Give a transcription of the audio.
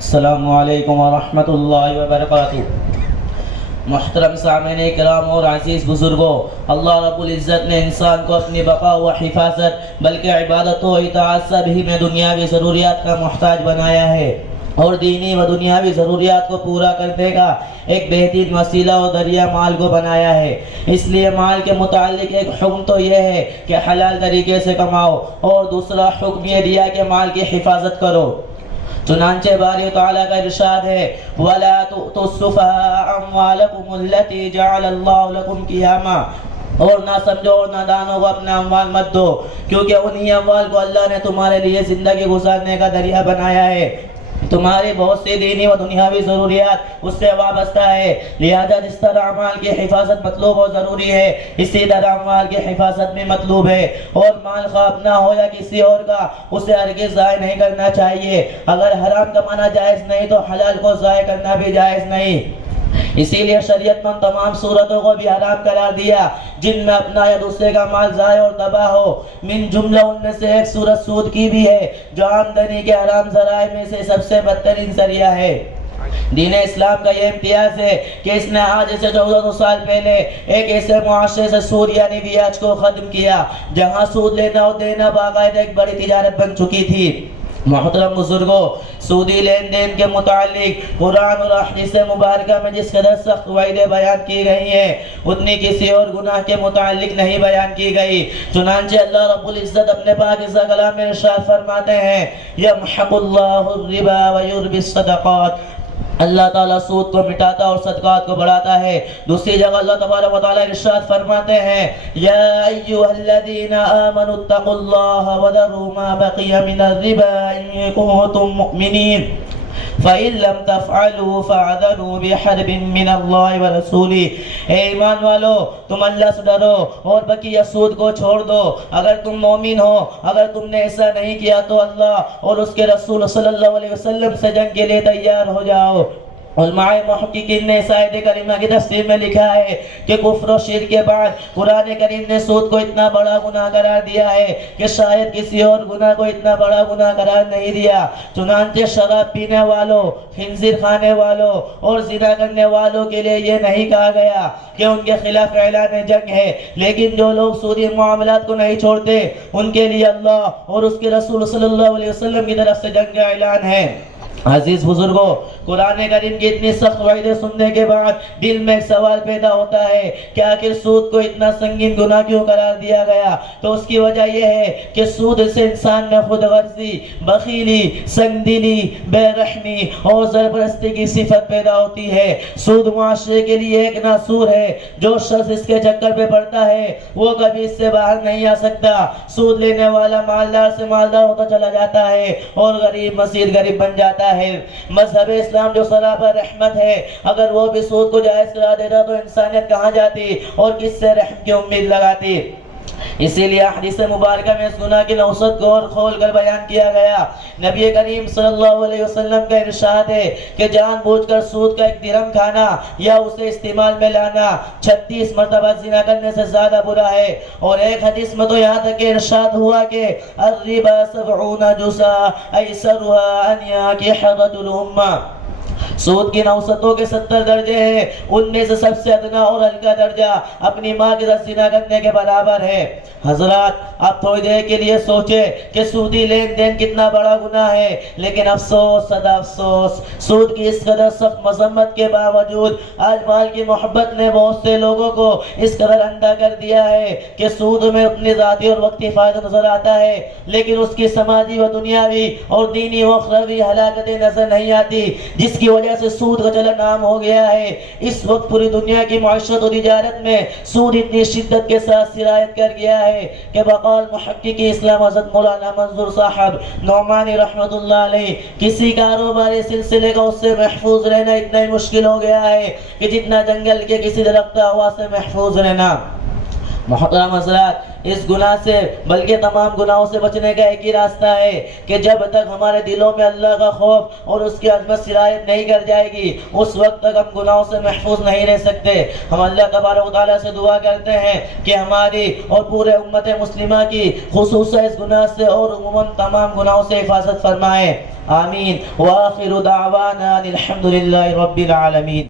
السلام علیکم ورحمۃ اللہ وبرکاتہ۔ محترم سامعین کرام اور عزیز بزرگوں، اللہ رب العزت نے انسان کو اپنی بقا و حفاظت بلکہ عبادت و اطاعت سبھی میں دنیاوی ضروریات کا محتاج بنایا ہے اور دینی و دنیاوی ضروریات کو پورا کرنے کا ایک بہترین وسیلہ و ذریعہ مال کو بنایا ہے۔ اس لیے مال کے متعلق ایک حکم تو یہ ہے کہ حلال طریقے سے کماؤ، اور دوسرا حکم یہ دیا کہ مال کی حفاظت کرو۔ چنانچہ باری تعالیٰ کا ارشاد ہے وَلَا تُؤْتُوا السُّفَهَاءَ أَمْوَالَكُمُ الَّتِي جَعَلَ اللَّهُ لَكُمْ قِيَامًا، اور نہ سمجھو اور نادانوں کو اپنا اموال مت دو، کیونکہ انہی اموال کو اللہ نے تمہارے لیے زندگی گزارنے کا ذریعہ بنایا ہے۔ تمہاری بہت سی دینی و دنیاوی ضروریات اس سے وابستہ ہے، لہذا جس طرح اموال کی حفاظت مطلوب و ضروری ہے، اسی طرح اموال کی حفاظت بھی مطلوب ہے، اور مال خواہ اپنا ہو یا کسی اور کا، اسے ہرگز ضائع نہیں کرنا چاہیے۔ اگر حرام کمانا جائز نہیں تو حلال کو ضائع کرنا بھی جائز نہیں۔ اسی لیے شریعت نے تمام صورتوں کو بھی حرام قرار دیا جن میں اپنا یا دوسرے کا مال ضائع اور تباہ ہو۔ من جملہ ان میں سے ایک صورت سود کی بھی ہے، جو آمدنی کے حرام ذرائع میں سے سب سے بدترین ذریعہ ہے۔ دین اسلام کا یہ امتیاز ہے کہ اس نے آج سے 1400 سال پہلے ایک ایسے معاشرے سے سود یعنی بیاج کو ختم کیا جہاں سود لینا اور دینا باقاعدہ ایک بڑی تجارت بن چکی تھی۔ محترم بزرگوں، سودی لین دین کے متعلق قرآن اور احادیث مبارکہ میں جس قدر سخت وعیدیں بیان کی گئی ہیں اتنی کسی اور گناہ کے متعلق نہیں بیان کی گئی۔ چنانچہ اللہ رب العزت اپنے پاکیزہ کلام میں ارشاد فرماتے ہیں یمحق اللہ الربا ویربی الصدقات، اللہ تعالیٰ سود کو مٹاتا اور صدقات کو بڑھاتا ہے۔ دوسری جگہ اللہ تبارک و تعالیٰ ارشاد فرماتے ہیں یا ایھا الذین آمنوا اتقوا اللہ وذروا ما بقی من الربا ان کنتم مؤمنین فَإِن لَمْ تَفْعَلُوا فَأَذَنُوا بِحَرْبٍ مِّنَ اللَّهِ وَرَسُولِهِ، اے ایمان والو تم اللہ سے ڈرو اور بقیہ سود کو چھوڑ دو اگر تم مومن ہو۔ اگر تم نے ایسا نہیں کیا تو اللہ اور اس کے رسول صلی اللہ علیہ وسلم سے جنگ کے لیے تیار ہو جاؤ۔ علماء محققین نے اس آیت کریمہ کی تفسیر میں لکھا ہے کہ کفر و شرک کے بعد قرآن کریم نے سود کو اتنا بڑا گناہ قرار دیا ہے کہ شاید کسی اور گناہ کو اتنا بڑا گناہ قرار نہیں دیا۔ چنانچہ شراب پینے والوں، خنزیر کھانے والوں اور زنا کرنے والوں کے لیے یہ نہیں کہا گیا کہ ان کے خلاف اعلان جنگ ہے، لیکن جو لوگ سودی معاملات کو نہیں چھوڑتے ان کے لیے اللہ اور اس کے رسول صلی اللہ علیہ وسلم کی طرف سے جنگ کا اعلان ہے۔ عزیز بزرگوں، قرآن کریم کی اتنی سخت وعیدیں سننے کے بعد دل میں ایک سوال پیدا ہوتا ہے کہ آخر سود کو اتنا سنگین گناہ کیوں قرار دیا گیا؟ تو اس کی وجہ یہ ہے کہ سود سے انسان میں خود غرضی، بخیلی، سنگ دلی، بے رحمی اور سرپرستی کی صفت پیدا ہوتی ہے۔ سود معاشرے کے لیے ایک ناسور ہے، جو شخص اس کے چکر پہ پڑتا ہے وہ کبھی اس سے باہر نہیں آ سکتا۔ سود لینے والا مالدار سے مالدار ہوتا چلا جاتا ہے اور غریب مزید غریب بن جاتا ہے۔ مذہب اسلام جو سراپا رحمت ہے، اگر وہ بھی سود کو جائز کرا دیتا تو انسانیت کہاں جاتی اور کس سے رحم کی امید لگاتی؟ اسی لیے حدیث مبارکہ میں اس گناہ کی نوسط کو اور کھول کر بیان کیا گیا۔ نبی کریم صلی اللہ علیہ وسلم کا ارشاد ہے کہ جان بوجھ کر سود کا ایک درہم کھانا یا اسے استعمال میں لانا 36 مرتبہ زنا کرنے سے زیادہ برا ہے۔ اور ایک حدیث میں تو یہاں تک کہ ارشاد ہوا کہ الربا 70 جزءا ایسرها ان ينكح رجل امه، سود کی نوسطوں کے 70 درجے ہیں، ان میں سے سب سے ادنا اور ہلکا درجہ اپنی ماں کے ساتھ زنا کرنے کے برابر ہے۔ حضرات آپ تھوڑی دیر کے لیے سوچیں کہ سودی لین دین کتنا بڑا گناہ ہے، لیکن افسوس صدا افسوس سود کی اس قدر سخت مذمت کے باوجود آج مال کی محبت نے بہت سے لوگوں کو اس قدر اندھا کر دیا ہے کہ سود میں اپنی ذاتی اور وقتی فائدہ نظر آتا ہے، لیکن اس کی سماجی و دنیاوی اور دینی و اخروی ہلاکتیں نظر نہیں آتی، جس کی وجہ سے سود کا چلن عام ہو گیا ہے۔ اس وقت پوری دنیا کی معیشت و تجارت میں سود اتنی شدت کے ساتھ سرایت کر گیا ہے کہ بقول محقق اسلام حضرت مولانا منظور صاحب نعمانی رحمت اللہ علیہ کسی کاروباری سلسلے کا اس سے محفوظ رہنا اتنا ہی مشکل ہو گیا ہے کہ جتنا جنگل کے کسی درختہ ہوا سے محفوظ رہنا۔ محترم حضرات، اس گناہ سے بلکہ تمام گناہوں سے بچنے کا ایک ہی راستہ ہے کہ جب تک ہمارے دلوں میں اللہ کا خوف اور اس کی عظمت سرایت نہیں کر جائے گی اس وقت تک ہم گناہوں سے محفوظ نہیں رہ سکتے۔ ہم اللہ تبارک و تعالیٰ سے دعا کرتے ہیں کہ ہماری اور پورے امت مسلمہ کی خصوصاً اس گناہ سے اور عموماً تمام گناہوں سے حفاظت فرمائے، آمین۔ وآخر دعوانا الحمدللہ رب العالمین۔